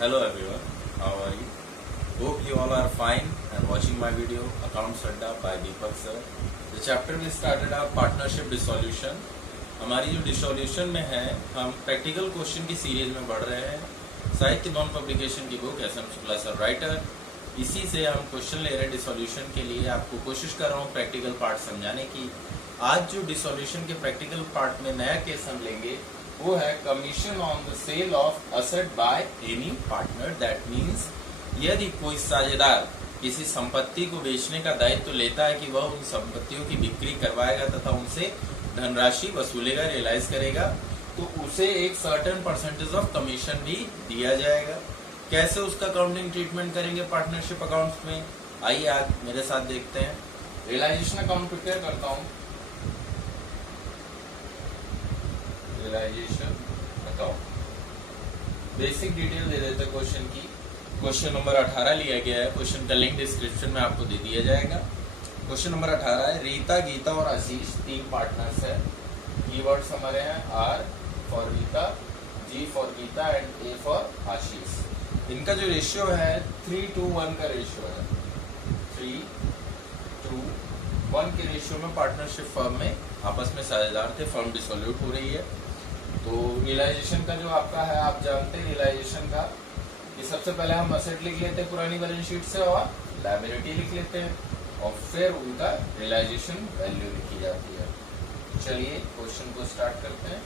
Hello everyone, how are you? Hope you all are fine and watching my video Accounts Adda by Deepak sir. The chapter we started our partnership dissolution. हमारी जो dissolution में है हम practical question की series में बढ़ रहे हैं। साहित्य नॉन पब्लिकेशन की book S M Shukla sir writer, इसी से हम क्वेश्चन ले रहे हैं डिसोल्यूशन के लिए। आपको कोशिश कर रहा हूँ प्रैक्टिकल पार्ट समझाने की। आज जो डिसोल्यूशन के प्रैक्टिकल पार्ट में नया केस हम लेंगे वो है commission on the sale of asset by any partner. That means यदि कोई साझेदार किसी संपत्ति को बेचने का दायित्व लेता है कि वह उन संपत्तियों की बिक्री करवाएगा तथा उनसे धनराशि वसूलेगा, रियलाइज करेगा, तो उसे एक सर्टेन परसेंटेज ऑफ कमीशन भी दिया जाएगा। कैसे उसका अकाउंटिंग ट्रीटमेंट करेंगे पार्टनरशिप अकाउंट्स में, आइए आज मेरे साथ देखते हैं। रियलाइजेशन अकाउंट प्रिपेयर करता हूँ। रियलाइजेशन अकाउंट बेसिक डिटेल दे देते हैं क्वेश्चन की। क्वेश्चन नंबर 18 लिया गया है। क्वेश्चन का लिंक डिस्क्रिप्शन में आपको दे दिया जाएगा। क्वेश्चन नंबर 18 है, रीता, गीता और आशीष तीन पार्टनर्स है। कीवर्ड्स हमारे हैं R for Rita, G for Gita and A for Ashish. इनका जो रेशियो है 3:1 का रेशियो है। 3:1 के रेशियो में पार्टनरशिप फर्म में आपस में साझेदार थे। फर्म डिसोल्यूट हो रही है। तो रियलाइजेशन का जो आपका है, आप जानते हैं रियलाइजेशन का कि सबसे पहले हम असेट लिख लेते हैं पुरानी बैलेंस शीट से और लायबिलिटी लिख लेते हैं और फिर उनका रियलाइजेशन वैल्यू लिखी जाती है। चलिए क्वेश्चन को स्टार्ट करते हैं।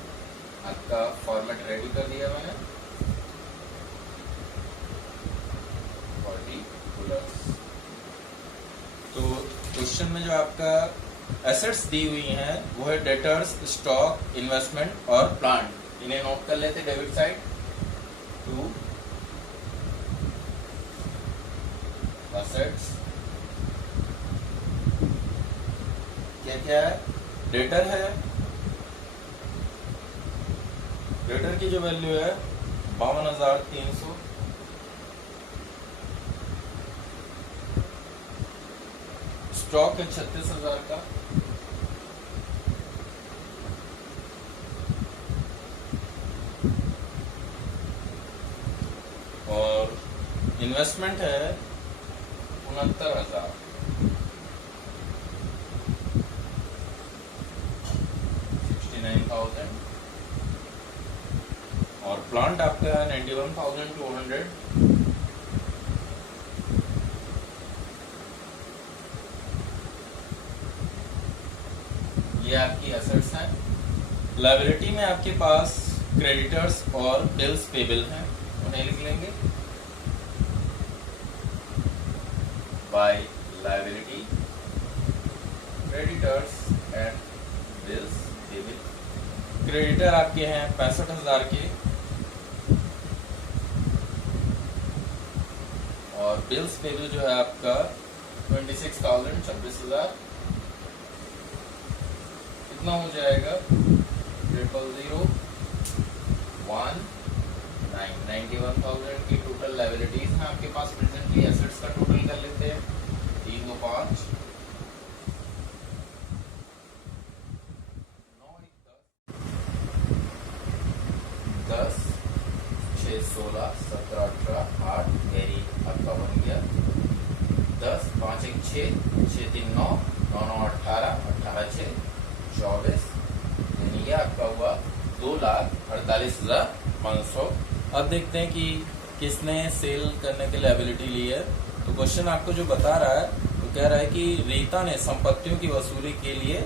आपका फॉर्मेट रेडी कर दिया मैंने। तो क्वेश्चन में जो आपका एसेट्स दी हुई हैं वो है डेटर्स, स्टॉक, इन्वेस्टमेंट और प्लांट। इन्हें नोट कर लेते डेबिट साइड। टू एसेट्स क्या क्या है? डेटर है। डेटर की जो वैल्यू है 52,300। स्टॉक है 36,000 का। और इन्वेस्टमेंट है 69,000। 69,000। और प्लांट आपका है 91,200। ये आपकी एसेट्स हैं। लायबिलिटी में आपके पास क्रेडिटर्स और बिल्स पेबल हैं, उन्हें लिख लेंगे by liability, creditors and bills payable. Creditor आपके हैं 65,000 के और बिल्स पेबल जो है आपका 26,000, 26,000। कितना हो जाएगा? 91,000 की टोटल लायबिलिटीज हैं आपके पास प्रेजेंटली। एसेट्स का टोटल कर लेते हैं 3 2 5 10 6 16 17 18 8 मेरी आपका बन गया 10 5 1 6 6 3 9 9 9 18 18 6 24। यानी ये आपका हुआ 2,48,500। अब देखते हैं कि किसने सेल करने के लायबिलिटी ली है। तो क्वेश्चन आपको जो बता रहा है तो कह रहा है कि रीता ने संपत्तियों की वसूली के लिए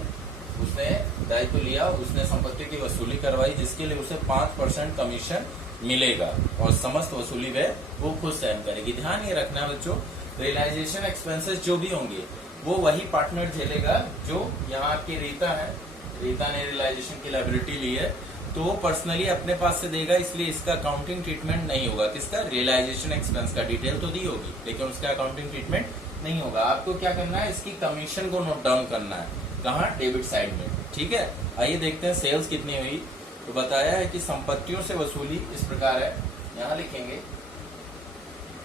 उसने दायित्व लिया, उसने संपत्तियों की वसूली करवाई जिसके लिए उसे 5% कमीशन मिलेगा और समस्त वसूली वह वो खुद सहन करेगी। ध्यान ये रखना है बच्चों, रियलाइजेशन एक्सपेंसेस जो भी होंगे वो वही पार्टनर झेलेगा जो यहाँ आपकी रीता है। रीता ने रियलाइजेशन की लायबिलिटी ली है तो वो पर्सनली अपने पास से देगा, इसलिए इसका अकाउंटिंग ट्रीटमेंट नहीं होगा। किसका? रियलाइजेशन एक्सपेंस का। डिटेल तो दी होगी लेकिन उसका अकाउंटिंग ट्रीटमेंट नहीं होगा। आपको क्या करना है, इसकी कमीशन को नोट डाउन करना है। कहाँ? डेबिट साइड में। ठीक है, आइए देखते हैं सेल्स कितनी हुई। तो बताया है कि संपत्तियों से वसूली इस प्रकार है। यहाँ लिखेंगे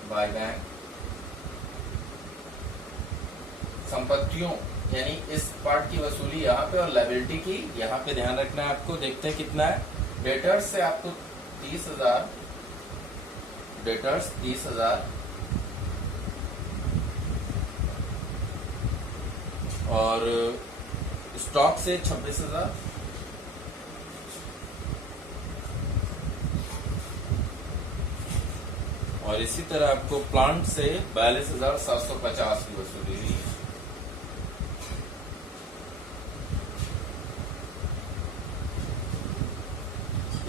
बाय बैंक संपत्तियों यानी इस पार्ट की वसूली यहाँ पे और लायबिलिटी की यहाँ पे ध्यान रखना है आपको। देखते हैं कितना है। डेटर्स से आपको 30,000 डेटर्स 30,000 और स्टॉक से 26,000 और इसी तरह आपको प्लांट से 42,750 की वसूली हुई है।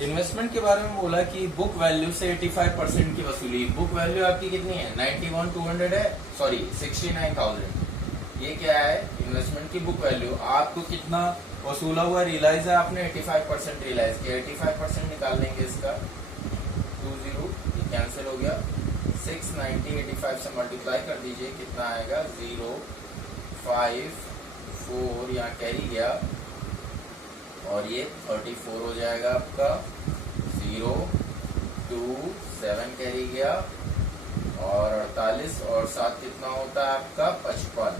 इन्वेस्टमेंट के बारे में बोला कि बुक वैल्यू से 85% की वसूली। बुक वैल्यू आपकी कितनी है? 91,200 है, सॉरी 69,000। ये क्या है? इन्वेस्टमेंट की बुक वैल्यू। आपको कितना वसूला हुआ रियलाइज है आपने? 85% रियलाइज किया। 85% निकाल लेंगे इसका, 20 ये कैंसिल हो गया। 690 85 से मल्टीप्लाई कर दीजिए, कितना आएगा? 054 यहाँ कैरी गया और ये 34 हो जाएगा आपका। 027 कैरी गया और 48 और 7 कितना होता है आपका? 55।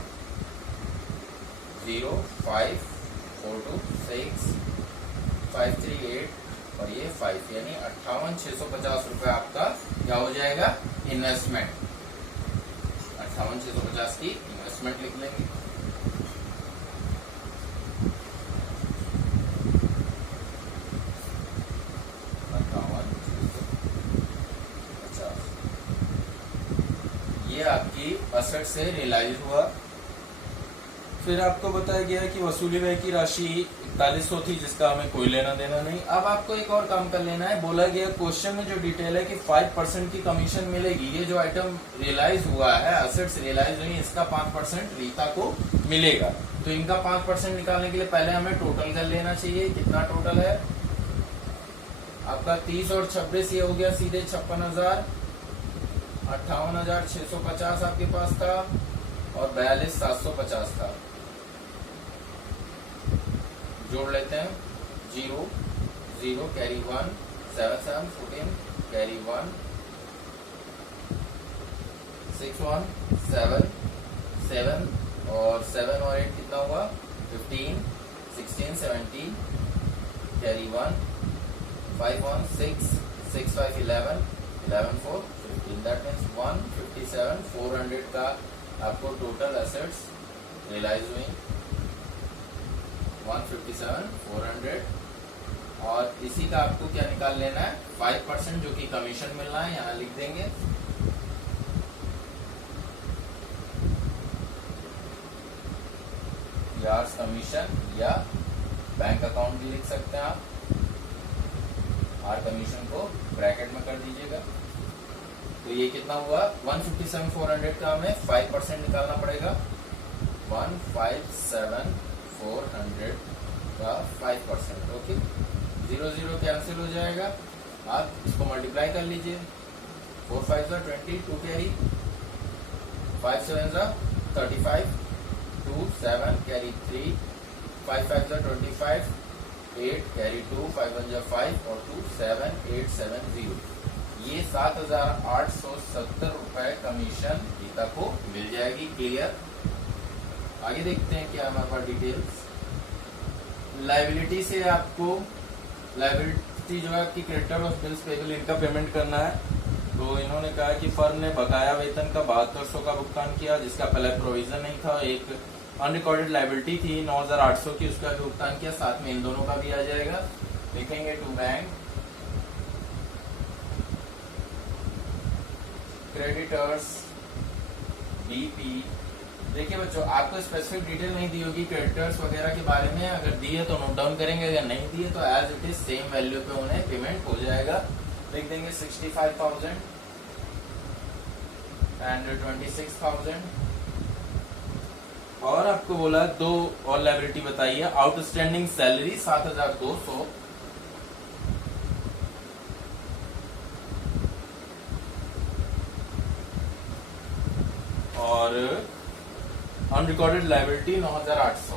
05426 और ये 5 यानी 58,650 रुपए आपका क्या हो जाएगा? इन्वेस्टमेंट। 58,650 की इन्वेस्टमेंट लिख लेंगे। ये आपकी असेट से रियलाइज हुआ। फिर आपको बताया गया कि वसूली व्यय की राशि 4100 थी, जिसका हमें कोई लेना देना नहीं। अब आपको एक और काम कर लेना है। बोला गया क्वेश्चन में जो डिटेल है कि 5% की कमीशन मिलेगी। ये जो आइटम रियलाइज हुआ है, असेट्स रियलाइज हुई, इसका 5% रीता को मिलेगा। तो इनका 5% निकालने के लिए पहले हमें टोटल कर लेना चाहिए। कितना टोटल है आपका? 30 और 26 ये हो गया सीधे 56,000। 58,650 आपके पास था और 42,750 था। जोड़ लेते हैं। 0 0 कैरी 1 7 7 14 कैरी 1 6 1 7 7 और 7 और 8 कितना हुआ? 15 16 17 कैरी 1 5 1 6 6 5 11 11 4 15। दैट मीन्स 157,400 का आपको टोटल एसेट्स रियलाइज हुई। 157,400 और इसी का आपको क्या निकाल लेना है? 5% जो कि कमीशन मिलना है, यहाँ लिख देंगे। यार्स कमीशन या बैंक अकाउंट भी लिख सकते हैं आप। आर कमीशन को ब्रैकेट में कर दीजिएगा। तो ये कितना हुआ? 157,400 का हमें 5% निकालना पड़ेगा। 157,400 का 5%। ओके, 0 0 कैंसिल हो जाएगा। आप इसको मल्टीप्लाई कर लीजिए। 4 5 20 2 कैरी 5 7 35 2 7 कैरी 3 5 5 25 8 कैरी 2 5 1 5 और 2 7 8 7 0। ये 7,870 रुपए कमीशन गीता को मिल जाएगी। क्लियर? आगे देखते हैं क्या हमारे पास डिटेल्स। लायबिलिटी से आपको लायबिलिटी जो है आपकी क्रेडिटर ऑफ बिल्स पेबल, इनका पेमेंट करना है। तो इन्होंने कहा कि फर्म ने बकाया वेतन का 7200 का भुगतान किया, जिसका पहले प्रोविजन नहीं था। एक अनरिकॉर्डेड लायबिलिटी थी 9,800 की, उसका भी भुगतान किया। साथ में इन दोनों का भी आ जाएगा। लिखेंगे टू बैंक क्रेडिटर्स बीपी। देखिए बच्चों, आपको स्पेसिफिक डिटेल नहीं दी होगी क्रेडिटर्स वगैरह के बारे में। अगर दी है तो नोट डाउन करेंगे, अगर नहीं दी है तो as it is same value पे उन्हें पेमेंट हो जाएगा। लिख देंगे 65,000 एंड 26,000। और आपको बोला दो और लायबिलिटी बताइए। आउटस्टैंडिंग सैलरी 7,200 और अनरिकॉर्डेड लायबिलिटी 9,800।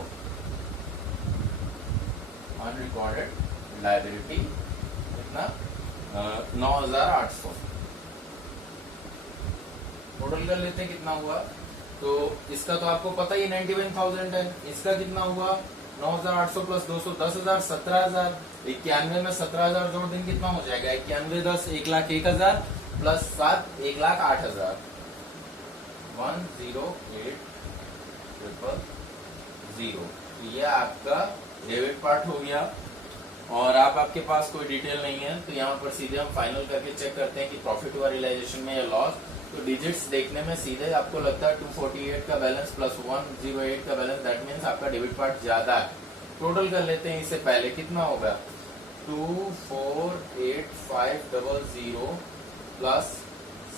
अनरिकॉर्डेड लायबिलिटी कितना? 9,800। टोटल कर लेते हैं कितना हुआ। तो इसका तो आपको पता ही 91,000 है। इसका कितना हुआ? 9,800 प्लस 200 10,000 17,000। 91 में 17,000 जोड़ देंगे कितना हो जाएगा? 91 10 1,01,000 प्लस 7 1,08,000 108,000। तो ये आपका डेबिट पार्ट हो गया। और आपके पास कोई डिटेल नहीं है तो यहाँ पर सीधे हम फाइनल करके चेक करते हैं कि प्रॉफिट हुआ रियलाइजेशन में या लॉस। तो डिजिट्स देखने में सीधे आपको लगता है 248 का बैलेंस प्लस 108 का बैलेंस, दैट मीन्स आपका डेबिट पार्ट ज्यादा है। टोटल कर लेते हैं इससे पहले कितना होगा, 248,500 प्लस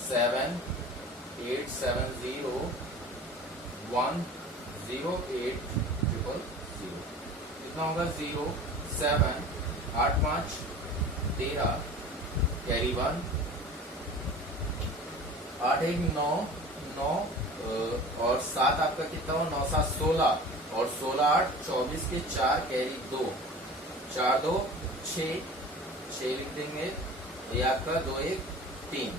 7,870,108,000 कितना होगा, 0 7 8 5 13 कैरी 1 8 1 9 9 और 7 आपका कितना हुआ, 9 7 16 और 16 8 24 के 4 कैरी 2 4 2 6 लिख देंगे। ये आपका 2 1 3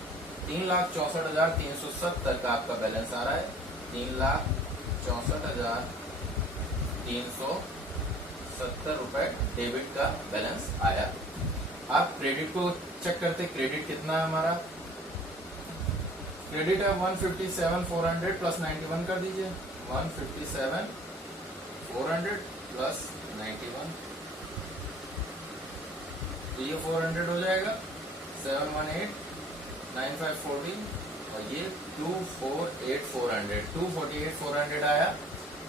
3,64,370 का आपका बैलेंस आ रहा है। 3,64,370 रुपए डेबिट का बैलेंस आया। आप क्रेडिट को चेक करते, क्रेडिट कितना है हमारा, क्रेडिट है 157,400 प्लस 91 कर दीजिए, 157,400 प्लस 91 तो ये 400 हो जाएगा, 718,9514 और ये 248,400 आया।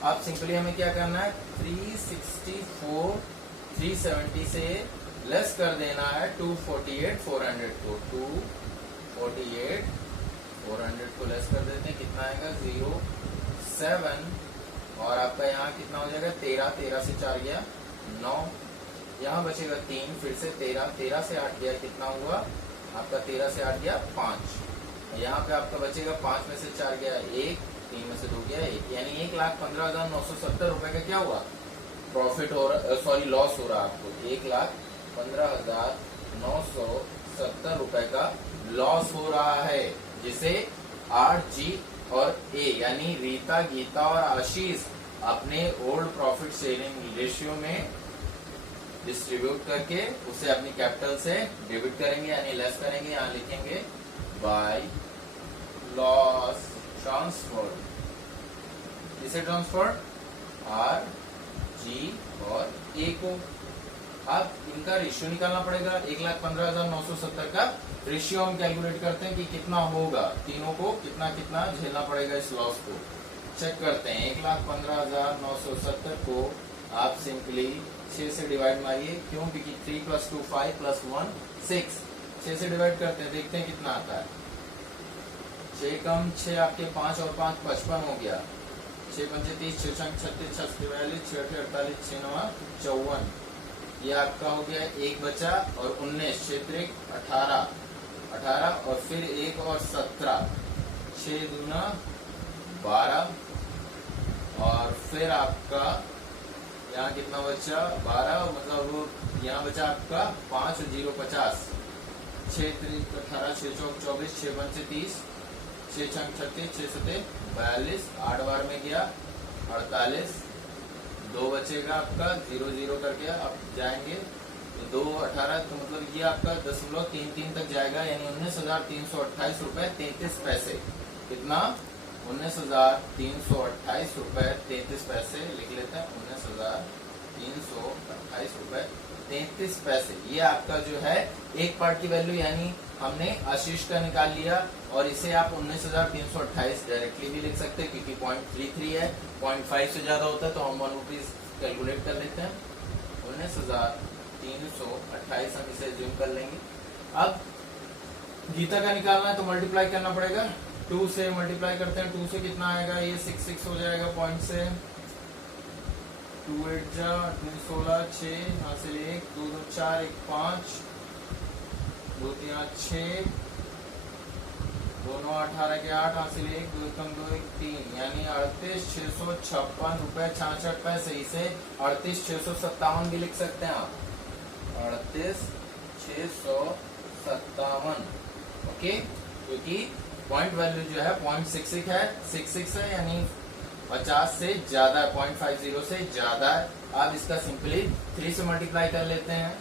अब सिंपली हमें क्या करना है, 364,370 से लेस कर देना है 248,400 को, 248,400 को लेस कर देते हैं, कितना आएगा 07 और आपका यहाँ कितना हो जाएगा 13 13 से 4 गया 9, यहाँ बचेगा 3, फिर से 13 13 से 8 गया, कितना हुआ आपका 13 से 8 गया 5, यहाँ पे आपका बचेगा 5 में से 4 गया 1, 3 में से 2 गया 1, यानी 1,15,970 रुपए का क्या हुआ प्रॉफिट हो रहा, सॉरी लॉस हो रहा है आपको, 1,15,970 रुपए का लॉस हो रहा है, जिसे RG और A यानी रीता गीता और आशीष अपने ओल्ड प्रॉफिट शेयरिंग रेशियो में डिस्ट्रीब्यूट करके उसे अपनी कैपिटल से डेबिट करेंगे यानी लेस करेंगे। यहाँ लिखेंगे बाय लॉस ट्रांसफर, इसे ट्रांसफर RG और A को। अब इनका रेशियो निकालना पड़ेगा, 1,15,970 का रेशियो हम कैलकुलेट करते हैं कि कितना होगा, तीनों को कितना कितना झेलना पड़ेगा इस लॉस को। चेक करते हैं, 1,15,970 को आप सिंपली 6 से डिवाइड मारिए, क्यों, क्योंकि 3 + 2 5 + 1 6, 6 से डिवाइड करते हैं, देखते हैं कितना आता है। 6 कम 6 आपके 5 और 5 55 हो गया, 6 पंचे 30, 6 छंग 36, 6 42, 6 48, 6 9 54, ये आपका हो गया, एक बचा और 19, 6 3 18 और फिर 1 और 17, 6 दूना 12 और फिर आपका यहाँ कितना बचा 12, मतलब यहाँ बचा आपका 5 और 0 50, 6 3 18, 6 चौक 24, 6 पंचे 30, 6 छंग 36, 6 7 42, 8 बार में गया 48, 2 बचेगा आपका 0 0 करके आप जाएंगे तो 2 18, तो मतलब ये आपका 0.33 तक जाएगा, यानी 19,328 रुपए 33 पैसे। कितना, 19,328 रुपए 33 पैसे लिख लेते हैं, 19,328 रुपए 33 पैसे। ये आपका जो है एक पार्ट की वैल्यू, यानी हमने आशीष का निकाल लिया और इसे आप 19,328 डायरेक्टली भी लिख सकते हैं, क्योंकि 0.33 है, 0.5 से ज्यादा होता है तो हम 1 रुपीज कैलकुलेट कर लेते हैं, 19,328 हम इसे जूम कर लेंगे। अब गीता का निकालना है तो मल्टीप्लाई करना पड़ेगा, 2 से मल्टीप्लाई करते हैं, 2 से कितना आएगा, ये 6 हो जाएगा पॉइंट से, 2 8 जा 16, 6 हासिल 1, 2 2 4 1 5, 2 3 8 6, 2 9 18 के 8 हासिल 1, 2 1 2 1 3, यानी 38,656 रुपए 66 पैसे। इसे 38,657 भी लिख सकते हैं आप, 38,657, ओके, क्योंकि पॉइंट वैल्यू जो है 0.66 है, 66 है, यानी 50 से ज्यादा है, 0.50 से ज्यादा है। आप इसका सिंपली 3 से मल्टीप्लाई कर लेते हैं,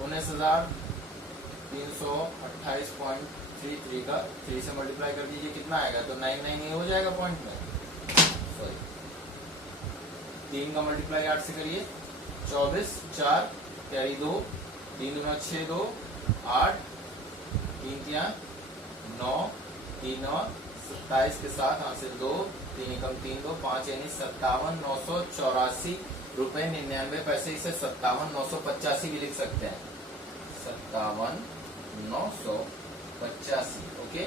19,328.33 3 से मल्टीप्लाई कर दीजिए, कितना आएगा, तो 99 हो जाएगा पॉइंट में, सॉरी 3 का मल्टीप्लाई 8 से करिए, 24, 4 कैरी 2, 3 दूना 6, 2 8, 3 क्या 9, 3 और 27 के साथ हासिल 2, 3 कम 3 2 5 यानी 57,984 रुपए 99 पैसे। इसे 57,985 भी लिख सकते हैं, 57,985। ओके,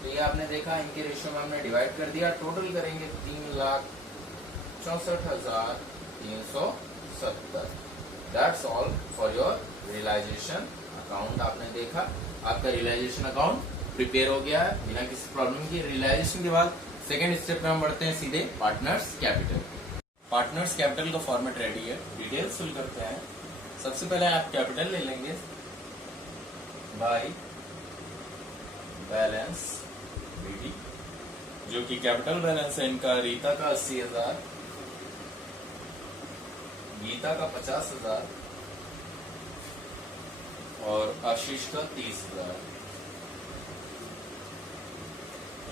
तो ये आपने देखा, इनके रेशियो में हमने डिवाइड कर दिया। टोटल करेंगे 3,64,370। That's all for your realization account. आपने देखा आपका रियलाइजेशन अकाउंट प्रिपेयर हो गया है बिना किसी प्रॉब्लम की। रियलाइजेशन के बाद सेकेंड स्टेप में हम बढ़ते हैं सीधे पार्टनर्स कैपिटल। पार्टनर्स कैपिटल का फॉर्मेट रेडी है, डिटेल्स फिल करते हैं। सबसे पहले आप कैपिटल ले लेंगे बाय बैलेंस बीडी, जो कि कैपिटल बैलेंस है इनका। रीता का 80,000, गीता का 50,000 और आशीष का 30,000।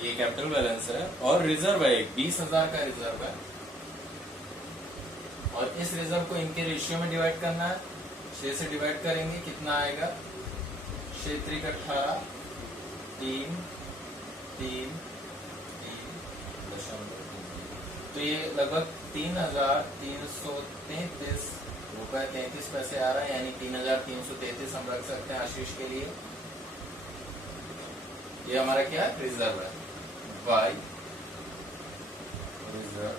ये कैपिटल बैलेंस है। और रिजर्व है 20,000 का रिजर्व है, और इस रिजर्व को इनके रेशियो में डिवाइड करना है। 6 से डिवाइड करेंगे, कितना आएगा, 6 3 18, 3 3 3 तो ये लगभग 3,333 रुपए 33 पैसे आ रहा है, यानी 3,333 हम रख सकते हैं आशीष के लिए। ये हमारा क्या है, रिजर्व है, बाय रिजर्व।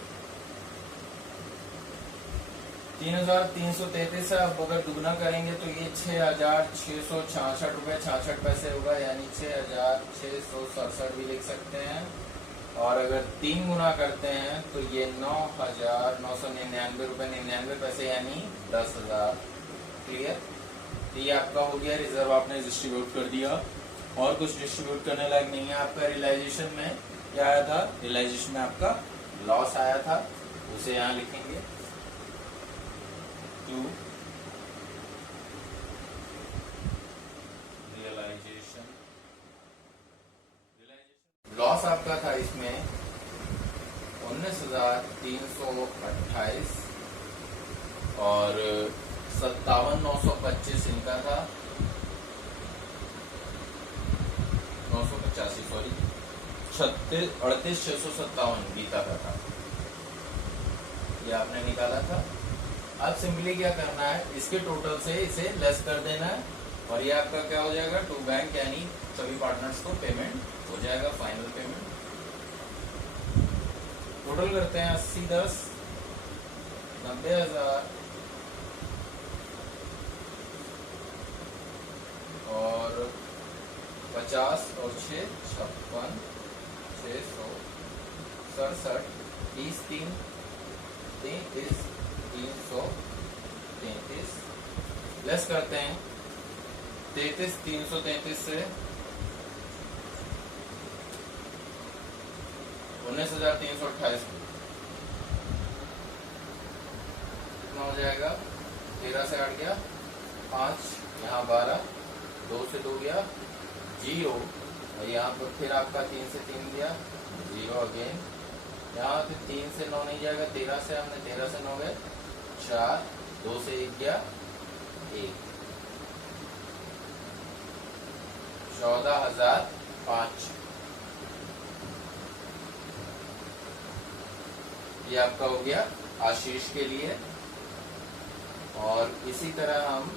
3,333 है। अब अगर दुगना करेंगे तो ये 6,666 रुपए 66 पैसे होगा, यानी 6,667 भी लिख सकते हैं। और अगर 3 गुना करते हैं तो ये 9,999 रुपए 99 पैसे, यानी 10,000। क्लियर, तो ये आपका हो गया रिजर्व, आपने डिस्ट्रीब्यूट कर दिया। और कुछ डिस्ट्रीब्यूट करने लायक नहीं है। आपका रियलाइजेशन में क्या आया था, रियलाइजेशन में आपका लॉस आया था, उसे यहाँ लिखेंगे 2 रियलाइजेशन। लॉस आपका था इसमें 19,328 और 57,925 इनका था, 985 सॉरी 38,657 गीता का था। ये आपने निकाला था। अब सिंपली क्या करना है, इसके टोटल से इसे लेस कर देना है, और ये आपका क्या हो जाएगा, टू बैंक, यानी सभी पार्टनर्स को पेमेंट हो जाएगा, फाइनल पेमेंट। टोटल करते हैं 80 10 90,000 और 50 और 6 56 667 30 3 33 333 लेस करते हैं 333 से 19,328 कितना हो जाएगा, 13 से 8 गया 5, यहाँ 12, 2 से 2 गया 0, और यहाँ पर फिर आपका 3 से 3 गया 0 अगेन। यहाँ फिर 3 से 9 नहीं जाएगा, 13 से हमने 13 से 9 गए 4, 2 से 1 गया 1, 14,005। ये आपका हो गया आशीष के लिए। और इसी तरह हम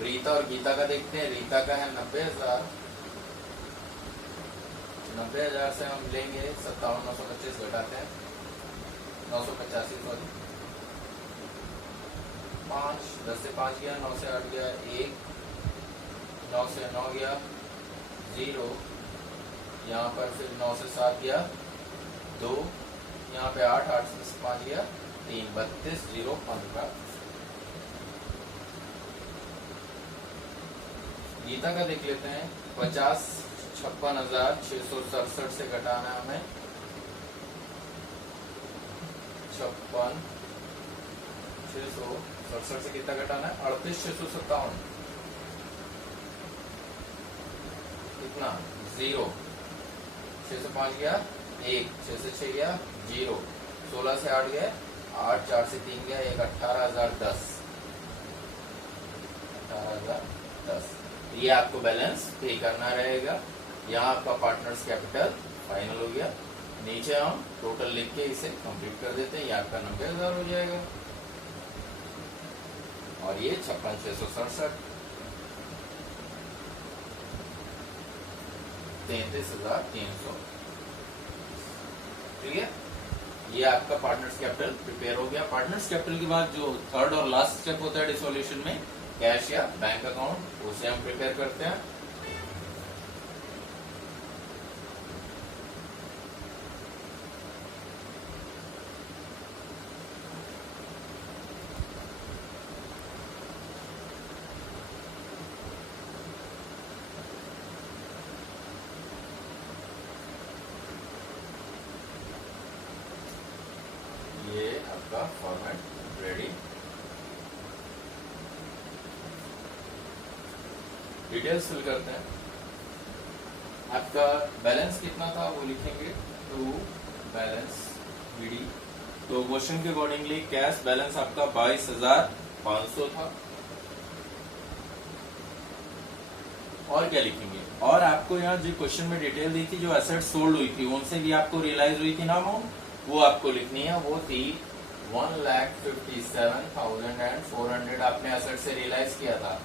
रीता और गीता का देखते हैं। रीता का है 90,000, 90,000 से हम लेंगे 57,925 घटाते हैं 985 सॉरी 5, 10 से 5 गया, 9 से 8 गया 1, 9 से 9 गया 0, यहाँ पर फिर 9 से 7 गया 2, यहाँ पे 8, 8 से 5 गया 3, 32 0 15। गीता का देख लेते हैं। 56,667 से घटाना है हमें 56,667 से कितना घटाना है 38,657 कितना 0, 6 से 5 गया 1, 6 से 6 गया 0, 16 से 8 गया 8, 4 से 3 गया 1, 18,010, 18,010। ये आपको बैलेंस पे करना रहेगा। यहाँ आपका पार्टनर्स कैपिटल फाइनल हो गया। नीचे हम टोटल लिख के इसे कंप्लीट कर देते हैं। ये आपका 90,000 हो जाएगा और ये 56,667, 33,300। ठीक है, ये आपका पार्टनर्स कैपिटल प्रिपेयर हो गया। पार्टनर्स कैपिटल के बाद जो थर्ड और लास्ट स्टेप होता है डिसोल्यूशन में, कैश या बैंक अकाउंट, उसे हम प्रिपेयर करते हैं। ये आपका फॉर्मेट रेडी। डिटेल्स फिल करते हैं। आपका बैलेंस कितना था वो लिखेंगे, टू बैलेंस बीडी। तो क्वेश्चन के अकॉर्डिंगली कैश बैलेंस आपका 22,500 था। और क्या लिखेंगे, और आपको यहाँ जो क्वेश्चन में डिटेल दी थी, जो एसेट सोल्ड हुई थी उनसे भी आपको रियलाइज हुई थी ना अमाउंट, वो आपको लिखनी है। वो थी 1,57,400 आपने एसेट से रियलाइज किया था।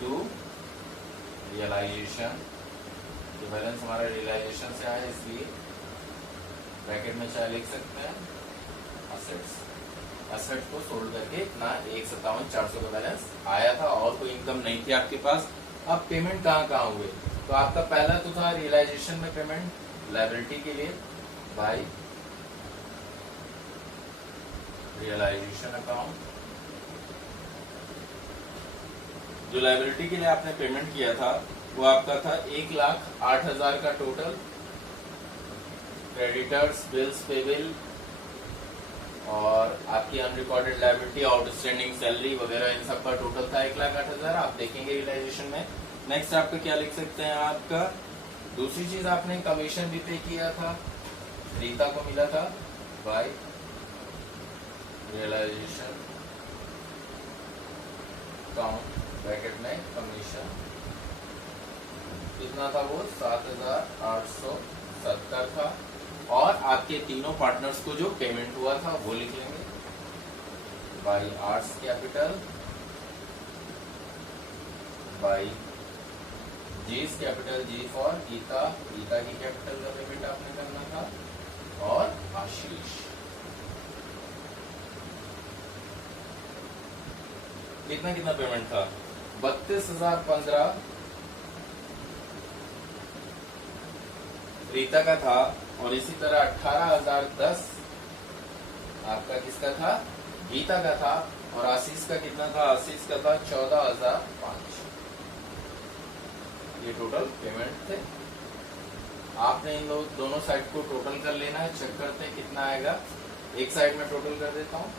टू रियलाइजेशन, जो बैलेंस हमारा रियलाइजेशन से आया, इसलिए ब्रैकेट में चाहे लिख सकते हैं एसेट्स। एसेट को सोल्ड करके इतना 1,57,400 का बैलेंस आया था और कोई इनकम नहीं थी आपके पास। अब पेमेंट कहाँ कहाँ हुए, तो आपका पहला तो था रियलाइजेशन में पेमेंट लायबिलिटी के लिए बाय रियलाइजेशन अकाउंट। जो लायबिलिटी के लिए आपने पेमेंट किया था वो आपका था 1,08,000 का टोटल। क्रेडिटर्स, बिल्स पेबल और आपकी अनरिकॉर्डेड लायबिलिटी, आउटस्टैंडिंग सैलरी वगैरह, इन सब का टोटल था 1,08,000। आप देखेंगे रियलाइजेशन में। नेक्स्ट आपका क्या लिख सकते हैं, आपका दूसरी चीज आपने कमीशन भी पे किया था, रीता को मिला था बाय रियलाइजेशन अकाउंट, ब्रैकेट में कमीशन कितना था, वो 7,870 था। और आपके तीनों पार्टनर्स को जो पेमेंट हुआ था वो लिख लेंगे by R's capital, by G's capital, G for Gita, Gita की कैपिटल का पेमेंट आपने करना था, और आशीष। कितना कितना पेमेंट था, 32,015 रीता का था, और इसी तरह 18,010 आपका किसका था, गीता का था, और आशीष का कितना था, आशीष का था 14,005। ये टोटल पेमेंट थे। आपने इन दोनों साइड को टोटल कर लेना है। चेक करते हैं कितना आएगा। एक साइड में टोटल कर देता हूँ,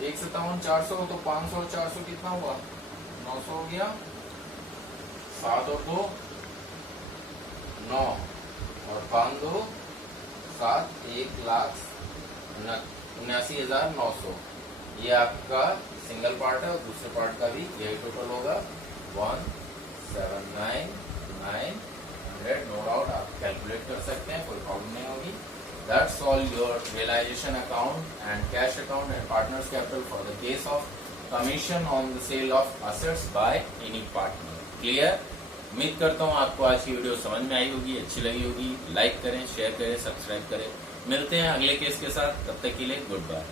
1,57,400 तो 500 और 400 कितना हुआ, 900 हो गया। 7 और 2 9 और 5 2 7, 1,79,900। ये आपका सिंगल पार्ट है और दूसरे पार्ट का भी यही टोटल होगा 1,79,900। नो डाउट आप कैलकुलेट कर सकते हैं, कोई प्रॉब्लम नहीं होगी। That's all your realization account and cash account and partners capital for the case of commission on the sale of assets by any partner. Clear? उम्मीद करता हूँ आपको आज की वीडियो समझ में आई होगी, अच्छी लगी होगी। लाइक करें, शेयर करें, सब्सक्राइब करें। मिलते हैं अगले केस के साथ, तब तक के लिए गुड बाय।